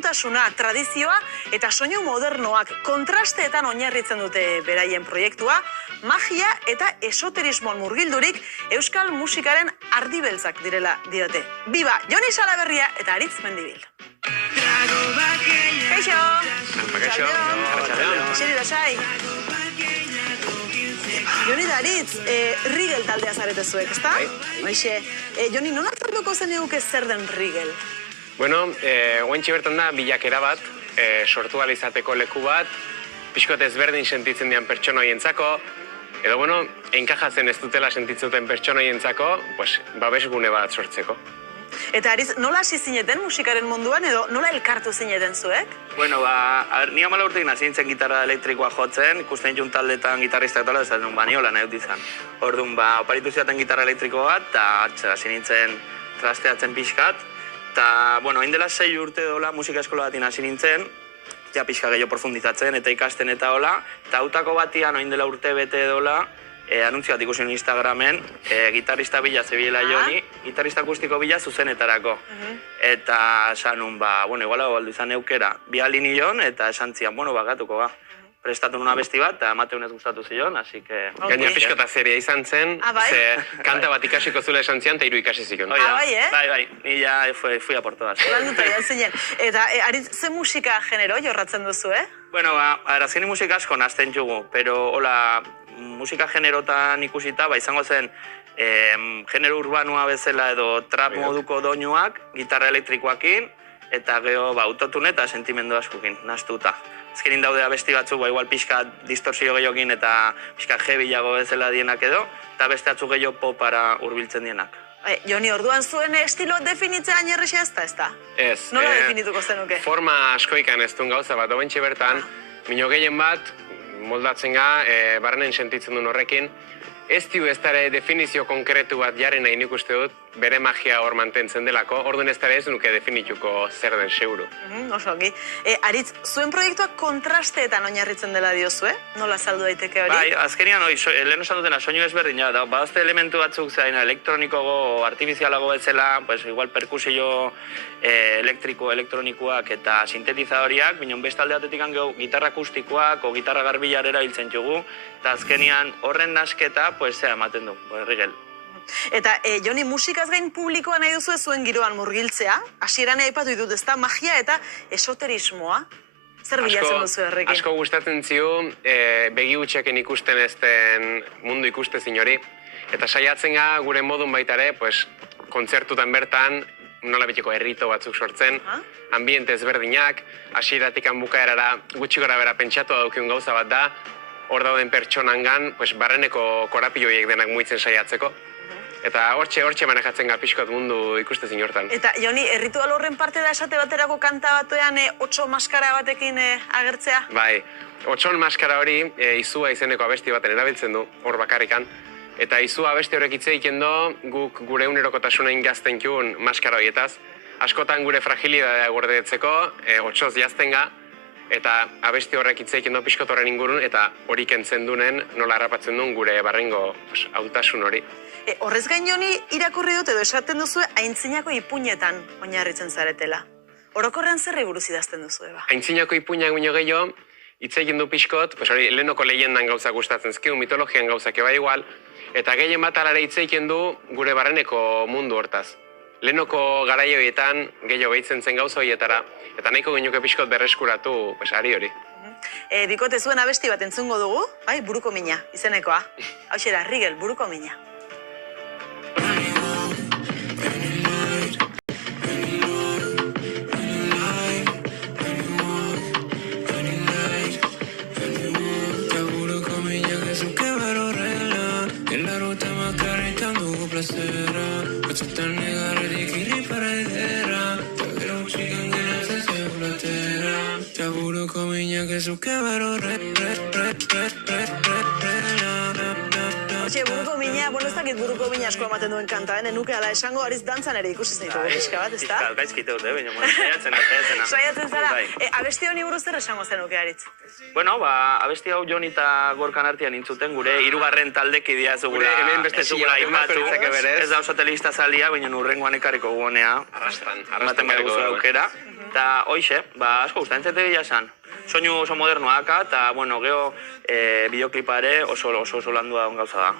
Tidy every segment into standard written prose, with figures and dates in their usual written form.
iluntasuna, tradizioa eta soinu modernoak kontrasteetan oinarritzen dute beraien proiektua, magia eta esoterismoan murgildurik euskal musikaren ardibeltzak direla diote. Biba, Joni Salaberria eta Aritz Mendibil. Kaixo! Kaixo! Eseri lasai! Joni da Aritz, Rigel taldea zarete zuek, ezta? Hoixe, Joni, nola azalduko zen eguke zer den Rigel? Bueno, oentxe bertan da bilakera bat, sortu alizateko leku bat, pixkot ezberdin sentitzen dian pertsona horientzako, edo, bueno, enkajatzen ez dutela sentitzuten pertsona horientzako, pues, babesgune bat sortzeko. Eta Aritz, nola hasi zineten musikaren munduan, edo nola elkartu zineten zuek? Bueno, ni 14 urtekin hasi nintzen gitarra elektrikoa jotzen, ikusten jun taldetan gitarristak tola, ez dut, niola nahi dut izan. Orduan, oparitu ziaten gitarra elektriko bat, eta hasi nintzen trasteatzen pixkat. Eta, bueno, hain dela 6 urte dola musika eskola batin hasi nintzen, ja pixka gehiago profundizatzen eta ikasten eta hola. Eta hautako batian, hain dela urte bete dola, anuntzio bat ikusi Instagramen, gitarrista bila zebilela Joni, gitarrista akustiko bila zuzenetarako. Eta esan nun, bueno, iguala baldu izan eukera, bi alin nion, eta esan zian, bueno, gatuko ba. Prestatu nuna besti bat, eta emateunez gustatu zion, así que... Gaina pixkota zeria izan zen, ze kanta bat ikasiko zula esan zian, eta 3 ikasi zion. Bai, Bai, ni ja fui a por todas. Landuta joan zinen. Eta, Aritz, ze musika genero jorratzen duzu, Bueno, azkeni musika asko nazten jugu, pero, hola, musika generotan ikusita, izango zen, genero urbanua bezala edo trap moduko doinuak, gitarra elektrikoakin, eta geho, autotune eta sentimendu askokin, naztuta. Azkenin daude abesti batzuk, igual pixka distorsio gehiokin eta pixka jebilago bezala dienak edo, eta beste batzuk gehiago popara hurbiltzen dienak. Joni, orduan zuen estilo definitzea ainerrexea ez da? Ez. Nola definituko zenuke? Forma askoikan ez duen gauza bat, oentxe bertan, mino gehien bat, moldatzen ga, barrenen sentitzen duen horrekin, ez diu ez dara definizio konkretu bat jarri nahi nik uste dut, bere magia hor mantentzen delako, orduan ez dara ez nuke definituko zer den seguru. Oso ongi. Aritz, zuen proiektuak kontrasteetan oinarritzen dela diozue? Nola saldu daiteke hori? Bai, azkenian, lehen osan dutena, soinu ezberdina, da, badazte elementu batzuk zain, elektronikogo, artifizialago bezala, pues igual perkusio elektriko, elektronikoak eta sintetizadoriak, bineon bestalde batetik gehu gitarra akustikoak o gitarra garbilarera hiltzen jugu, eta azkenian horren nasketa, pues zea ematen du, Rigel. Eta, Joni, musikaz gain publikoa nahi duzu zuen giroan murgiltzea, hasieran aipatu ditut, ezta magia eta esoterismoa. Zer bilatzen duzu errekin? Asko gustatzen ziu, begi hutsaken ikusten ezten mundu ikustezin hori, eta saiatzen ga gure modun baitare, pues, kontzertutan bertan, nola betiko herrito batzuk sortzen, ambiente ezberdinak, hasieratik bukaerara gutxi gora bera pentsatu daukiun gauza bat da, hor dauden pertsonangan, pues, barreneko korapioiek denak muitzen saiatzeko. Eta hortxe manejatzen ga pixkot mundu ikustezin hortan. Eta, Joni, erritual horren parte da esate baterako kanta batuean 8 maskara batekin agertzea? Bai, 8 maskara hori izua izeneko abesti baten erabiltzen du, hor bakarrikan. Eta izua abesti horrek hitz egiten do, guk gure unerokotasunain gazten kiun maskara horietaz. Askotan gure fragilidadea gordetzeko, 8 jazten ga, eta abesti horrek hitz egiten do pixkot horren ingurun, eta hori kentzen dunen nola harrapatzen duen gure barrengo hautasun hori. Horrez gain, Joni, irakurri dut edo esaten duzu aintzinako ipuinetan oinarritzen zaretela. Orokorrean zerri buruz idazten duzu, eba? Aintzinako ipuinak baino gehiago, hitz egin du pixkot, pues hori, lehenoko lehendan gauzak gustatzen zkiu, mitologian gauzak eba igual, eta gehien bat alare hitz egin du gure barreneko mundu hortaz. Lehenoko garaioetan gehiago behitzen zen gauza horietara, eta nahiko genuke pixkot berreskuratu, pues, ari hori. Bikote zuen abesti bat entzungo dugu, bai, Buruko Mina, izenekoa. Hauxe da, Rigel, Buruko Mina. Hortxe, Buruko Mina, bueno, ez dakit Buruko Mina asko ematen duen kanta, nuke ala esango, Aritz dantzan ere ikusi zenitu pixka bat, ez da? Gaizkite dute, baina, saiatzena. Saiatzen zara, abesti honi buruz zer esango zenuke, Aritz? Bueno, abesti hau Jon eta Gorkan artean intzuten, gure 3. taldekidea ez dugula. Hemen beste zugula aipatu. Ez da oso telebista zaldia, baina urrengoan ekarriko guonea. Arrastan Ematen badu aukera. Eta hoixe, asko gustatzen zete bila esan. Soinu oso modernoak, eta, bueno, geho bideoklipa ere oso landua gauza da.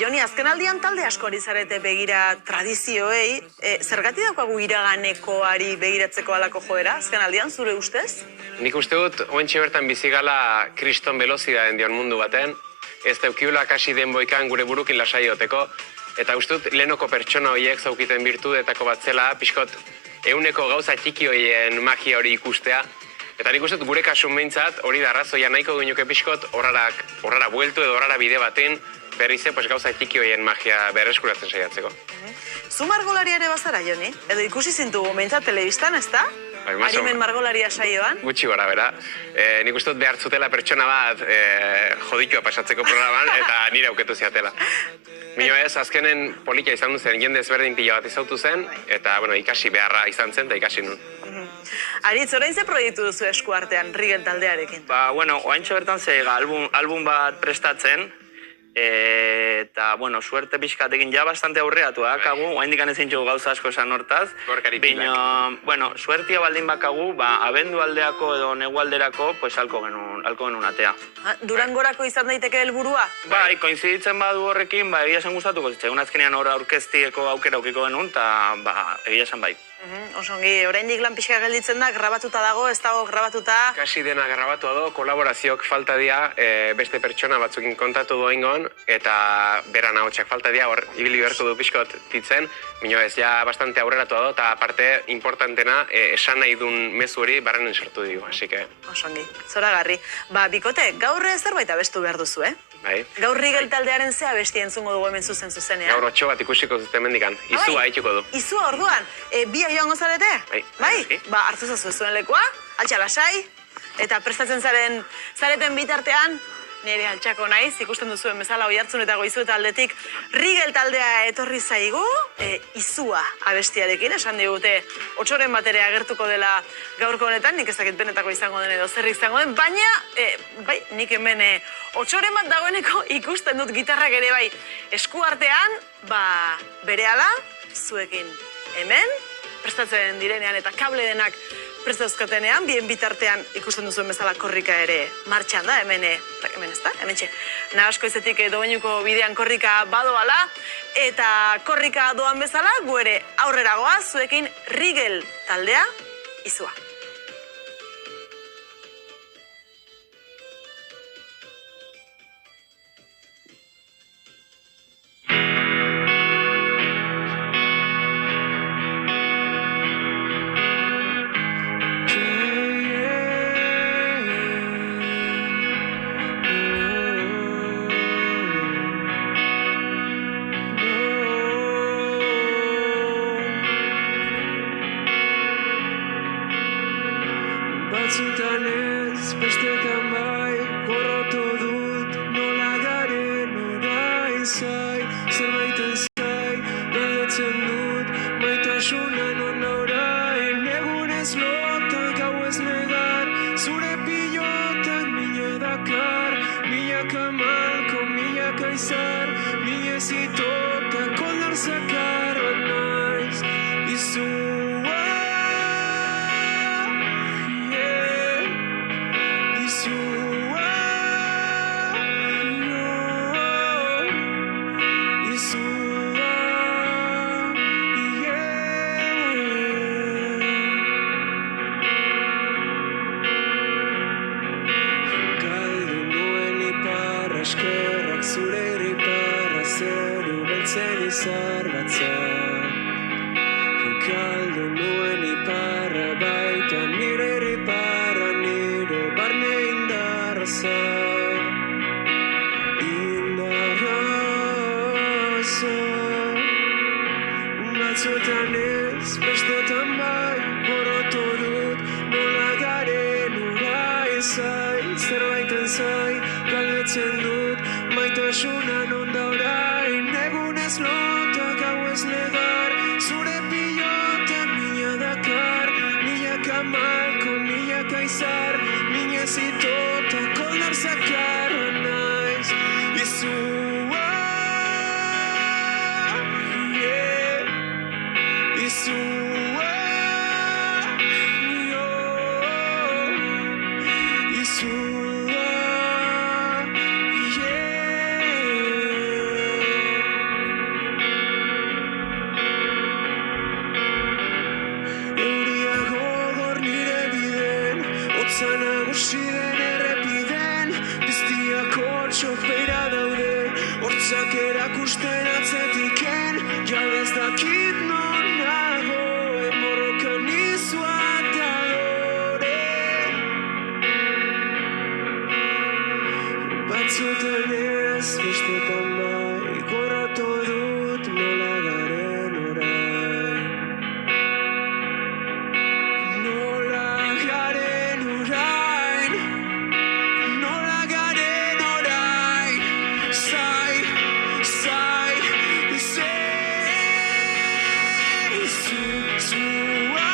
Joni, azken aldian talde asko ari zarete begira tradizioei, zergatik daukagu iraganekoari begiratzeko alako joera, azken aldian, zure ustez? Nik uste dut, oentxe bertan bizigala kriston velozidaden dion mundu baten, ez daukiula kasi denboikan gure burukin lasai oteko, eta uste dut lehenoko pertsona horiek zaukiten birtudetako bat zela, pixkot, euneko gauza txiki horien magia hori ikustea, eta nik uste dut gure kasun behintzat, hori da arrazoia nahiko ginuke pixkot, horrara bueltu edo horrara bide baten, berrize, gauza txiki horien magia berreskuratzen saiatzeko. Zu margolari ere bazara, Joni? Edo ikusi zintugu behintzat telebistan, ez da? Harimen margolaria saioan? Gutxi gora, bera. Nik uste dut behar zutela pertsona bat joditua pasatzeko programan, eta nire auketu ziatela. Mino ez, azkenen politia izan duzen, jende ezberdin pila bat izautu zen, eta ikasi beharra izan zen, eta ikasi nun. Aritz, orain ze proiektu duzu esku artean, Rigel taldearekin? Oaintxe bertan ze album bat prestatzen, eta, suerte pixkatekin ja bastante aurreatuak, oaindik ezin txugu gauza asko esan hortaz. Bino, suertia baldin bakagu, abendu aldeako edo negu alderako, alko genuen atea. Durangorako izan daiteke helburua? Bai, koinziditzen badu horrekin, egia esan gustatuko zitzen. Azkenean hor aurkeztieko aukera aukiko genuen, eta egia esan bai. Osongi, oraindik lan pixka gelditzen da, grabatuta dago, ez dago grabatuta? Kasi dena grabatua do, kolaborazioak falta dira, beste pertsona batzukin kontatu doingon, eta beran ahotsak falta dira, hor ibili beharko du pixkot titzen, mino ez, ja bastante aurreratu do, eta aparte, importantena, esan nahi duen mezu hori barrenen sartu digu, así que... Osongi, zoragarri. Bikote, gaur zerbait abestu behar duzu, Bai. Gaur Rigel taldearen ze abesti entzungo dugu hemen zuzenean. Gaur otxo bat ikusiko zuten mendikan, izua haitxuko du. Izua orduan, bia joango zarete? Bai. Hartu zazu zuen lekoa, altxa lasai, eta prestatzen zareten bitartean, nire altxako naiz, ikusten duzuen bezala Oiartzun eta Goizueta aldetik, Rigel taldea etorri zaigu, izua abestiarekin, esan digute, otsoren batere agertuko dela gaurko honetan, nik ez dakit benetako izango den edo zer izango den, baina, bai, nik hemen otsoren bat dagoeneko ikusten dut gitarrak ere bai esku artean, berehala, zuekin hemen, prestatzen direnean eta kable denak prestauzkatenean, bien bitartean ikusten duzuen bezala korrika ere martxan da, hemen ez da, hemen txe. Nahasko izetik doainuko bidean korrika badoala, eta korrika doan bezala, gu ere aurrera goaz, zuekin Rigel taldea, izua. Batzutan ez, bestetan bai, gorrotu dut, nola garen ora izai, zerbaiten zai, galdetzen dut, maitasuna non orain, egunez lota, gau ez negar, zure pilotak mina dakar, milaka malko, milaka izar, mila zitota, kolar zakarra naiz, izua. Eskerrak zure riparra zeru beltzen izar batza. Galdu nuen iparra baita nire riparra nire barne indarra za. Indarra za. Batzutan ez, bestetan bai, gorrotu dut, nola garen ura izai, zerbaiten zai, galdetzen dut, maitasuna non da orain, egunez lota, gau ez negar, zure pilota mina dakar, milaka malko, milaka izar, mina zitota, kolar zakarra naiz, izua, izua, Gauza nagusi den errepiden, piztiako txopera daude, hortzak erakusten atzetiken, jabez dakit non nagoen, borrokan izua eta dore. Batzutan ez, bestetan bai, gorroto dut nola garen orain. Nola garen orain, nola garen orain, zai, zua, izua,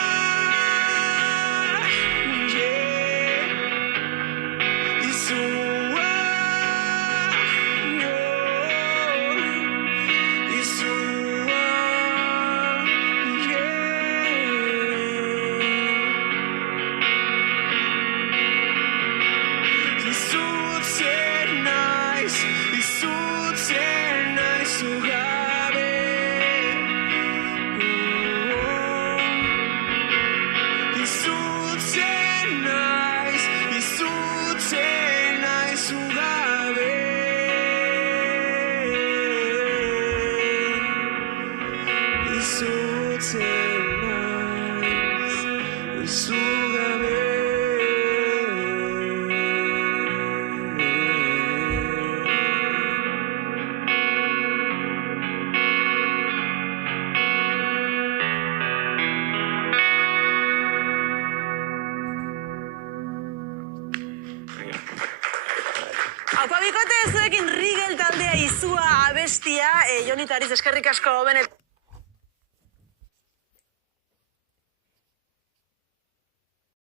izutzen naiz ugabe. Izutzen naiz ugabe. Izutzen naiz ugabe. Aupa bikote, zuekin Rigel taldea izua abestia, Jon eta Aritz eskerrik asko benet.